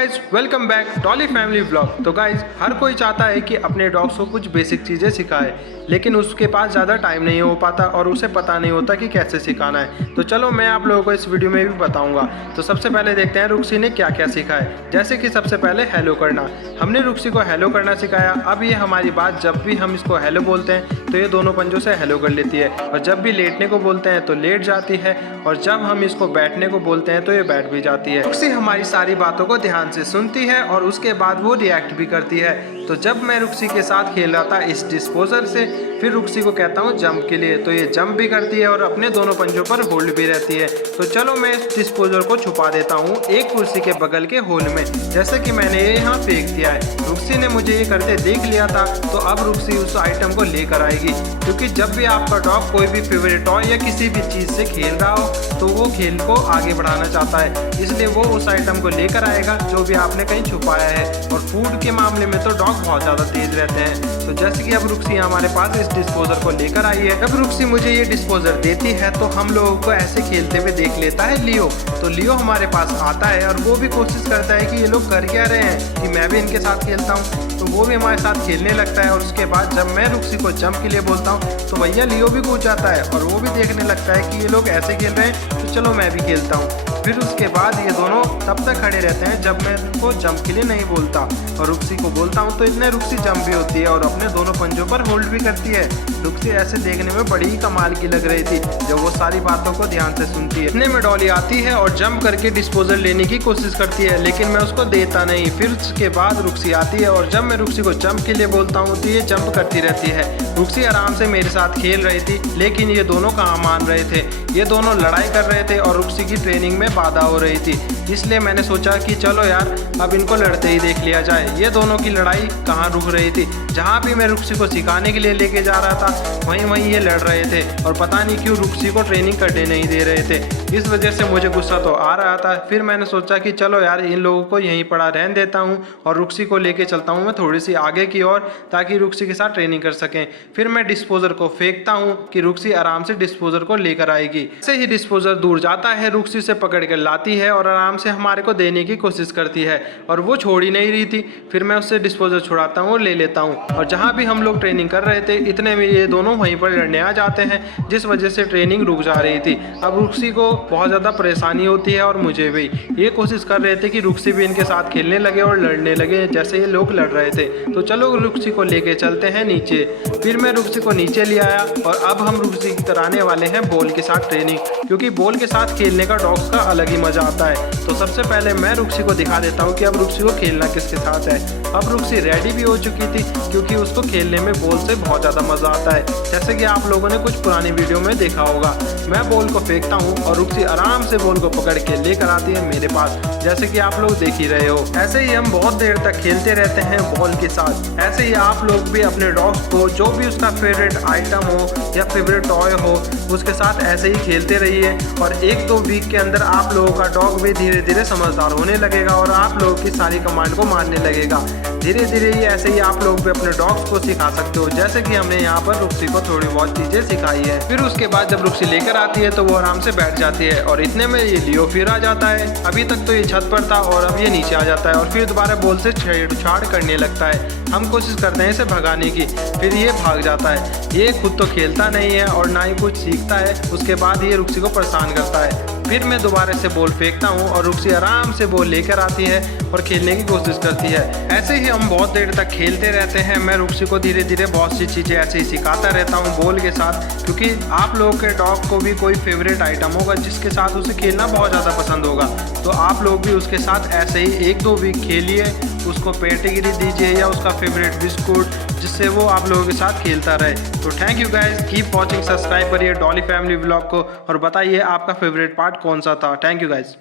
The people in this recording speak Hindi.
Guys welcome back Dolly family vlog. तो गाइज हर कोई चाहता है कि अपने डॉग्स को कुछ बेसिक चीज़ें सिखाए, लेकिन उसके पास ज़्यादा टाइम नहीं हो पाता और उसे पता नहीं होता कि कैसे सिखाना है। तो चलो मैं आप लोगों को इस वीडियो में भी बताऊंगा। तो सबसे पहले देखते हैं रुक्सी ने क्या क्या सीखा है। जैसे कि सबसे पहले हेलो करना, हमने रुक्सी को हेलो करना सिखाया। अब ये हमारी बात जब भी हम इसको हेलो बोलते हैं तो ये दोनों पंजों से हेलो कर लेती है, और जब भी लेटने को बोलते हैं तो लेट जाती है, और जब हम इसको बैठने को बोलते हैं तो ये बैठ भी जाती है। रुक्सी हमारी सारी बातों को ध्यान से सुनती है और उसके बाद वो रिएक्ट भी करती है। तो जब मैं रुक्सी के साथ खेल रहा था इस डिस्पोजर से, फिर रुक्सी को कहता हूँ जंप के लिए, तो ये जंप भी करती है और अपने दोनों पंजों पर होल्ड भी रहती है। तो चलो मैं इस डिस्पोजर को छुपा देता हूँ एक कुर्सी के बगल के होल में, जैसे कि मैंने ये यहाँ फेंक दिया है। रुक्सी ने मुझे ये करते देख लिया था, तो अब रुक्सी उस आइटम को लेकर आएगी, क्योंकि जब भी आपका डॉग कोई भी फेवरेट टॉय या किसी भी चीज़ से खेल रहा हो तो वो खेल को आगे बढ़ाना चाहता है, इसलिए वो उस आइटम को लेकर आएगा जो भी आपने कहीं छुपाया है। और फूड के मामले में तो डॉग बहुत ज़्यादा तेज रहते हैं। तो जैसे कि अब रुक्सी हमारे पास इस डिस्पोजर को लेकर आई है। जब रुक्सी मुझे ये डिस्पोजर देती है तो हम लोगों को ऐसे खेलते हुए देख लेता है लियो। तो लियो हमारे पास आता है और वो भी कोशिश करता है कि ये लोग कर क्या रहे हैं, कि मैं भी इनके साथ खेलता हूँ। तो वो भी हमारे साथ खेलने लगता है, और उसके बाद जब मैं रुक्सी को जंप के लिए बोलता हूँ तो भैया लियो भी कूद जाता है और वो भी देखने लगता है कि ये लोग ऐसे खेल रहे हैं, तो चलो मैं भी खेलता हूँ। फिर उसके बाद ये दोनों तब तक खड़े रहते हैं जब मैं उनको जंप के लिए नहीं बोलता, और रुक्सी को बोलता हूँ तो इतने रुक्सी जंप भी होती है और अपने दोनों पंजों पर होल्ड भी करती है। रुक्सी ऐसे देखने में बड़ी ही कमाल की लग रही थी जब वो सारी बातों को ध्यान से सुनती है। इतने में डॉली आती है और जंप करके डिस्पोजर लेने की कोशिश करती है, लेकिन मैं उसको देता नहीं। फिर उसके बाद रुक्सी आती है और जब मैं रुक्सी को जंप के लिए बोलता हूँ तो ये जंप करती रहती है। रुक्सी आराम से मेरे साथ खेल रही थी, लेकिन ये दोनों कहाँ मान रहे थे। ये दोनों लड़ाई कर रहे थे और रुक्सी की ट्रेनिंग में बाधा हो रही थी, इसलिए मैंने सोचा कि चलो यार अब इनको लड़ते ही देख लिया जाए। ये दोनों की लड़ाई कहाँ रुक रही थी, जहाँ भी मैं रुक्सी को सिखाने के लिए लेके जा रहा था वहीं ये लड़ रहे थे, और पता नहीं क्यों रुक्सी को ट्रेनिंग करने नहीं दे रहे थे। इस वजह से मुझे गुस्सा तो आ रहा था। फिर मैंने सोचा कि चलो यार इन लोगों को यहीं पड़ा रहने देता हूँ और रुक्सी को लेके चलता हूँ मैं थोड़ी सी आगे की ओर, ताकि रुक्सी के साथ ट्रेनिंग कर सकें। फिर मैं डिस्पोजर को फेंकता हूँ कि रुक्सी आराम से डिस्पोजर को लेकर आएगी। ऐसे ही डिस्पोजर दूर जाता है, रुक्सी से पकड़ कर लाती है और आराम से हमारे को देने की कोशिश करती है, और वो छोड़ ही नहीं रही थी। फिर मैं उससे डिस्पोजर छुड़ाता हूँ और ले लेता हूँ, और जहाँ भी हम लोग ट्रेनिंग कर रहे थे इतने में ये दोनों वहीं पर लड़ने आ जाते हैं, जिस वजह से ट्रेनिंग रुक जा रही थी। अब रुक्सी को बहुत ज़्यादा परेशानी होती है और मुझे भी। ये कोशिश कर रहे थे कि रुक्सी भी इनके साथ खेलने लगे और लड़ने लगे जैसे ये लोग लड़ रहे थे। तो चलो रुक्सी को लेके चलते हैं नीचे। फिर मैं रुक्सी को नीचे ले आया, और अब हम रुक्सी की कराने वाले हैं बॉल के साथ ट्रेनिंग, क्योंकि बॉल के साथ खेलने का डॉग्स का अलग ही मजा आता है। तो सबसे पहले मैं रुक्सी को दिखा देता हूँ कि अब रुक्सी को खेलना किसके साथ है। अब रुक्सी रेडी भी हो चुकी थी, क्योंकि उसको खेलने में बॉल से बहुत ज़्यादा मज़ा आता है, जैसे कि आप लोगों ने कुछ पुरानी वीडियो में देखा होगा। मैं बॉल को फेंकता हूँ और रुक्सी आराम से बॉल को पकड़ के लेकर आती है मेरे पास, जैसे कि आप लोग देख ही रहे हो। ऐसे ही हम बहुत देर तक खेलते रहते हैं बॉल के साथ। ऐसे ही आप लोग भी अपने डॉग्स को जो भी उसका फेवरेट आइटम हो या फेवरेट टॉय हो उसके साथ ऐसे ही खेलते रहिए, और 1-2 वीक के अंदर आप लोगों का डॉग भी धीरे धीरे समझदार होने लगेगा और आप लोगों की सारी कमांड को मानने लगेगा। धीरे धीरे ही ऐसे ही आप लोग भी अपने डॉग्स को सिखा सकते हो, जैसे कि हमने यहाँ पर रुक्सी को थोड़ी बहुत चीज़ें सिखाई है। फिर उसके बाद जब रुक्सी लेकर आती है तो वो आराम से बैठ जाती है, और इतने में ये लियो फिर आ जाता है। अभी तक तो ये छत पर था और अब ये नीचे आ जाता है, और फिर दोबारा बॉल से छेड़छाड़ करने लगता है। हम कोशिश करते हैं इसे भगाने की, फिर ये भाग जाता है। ये खुद तो खेलता नहीं है और ना ही कुछ सीखता है। उसके बाद ये रुक्सी को परेशान करता है। फिर मैं दोबारा से बॉल फेंकता हूँ और रुक्सी आराम से बॉल लेकर आती है और खेलने की कोशिश करती है। ऐसे ही हम बहुत देर तक खेलते रहते हैं। मैं रुक्सी को धीरे धीरे बहुत सी चीज़ें ऐसे ही सिखाता रहता हूँ बॉल के साथ, क्योंकि आप लोगों के डॉग को भी कोई फेवरेट आइटम होगा जिसके साथ उसे खेलना बहुत ज़्यादा पसंद होगा। तो आप लोग भी उसके साथ ऐसे ही 1-2 वीक खेलिए, उसको पेटिग्री दीजिए या उसका फेवरेट बिस्कुट, जिससे वो आप लोगों के साथ खेलता रहे। तो thank you guys, keep watching, subscribe करिए डॉली फैमिली व्लॉग को और बताइए आपका फेवरेट पार्ट कौन सा था। Thank you guys.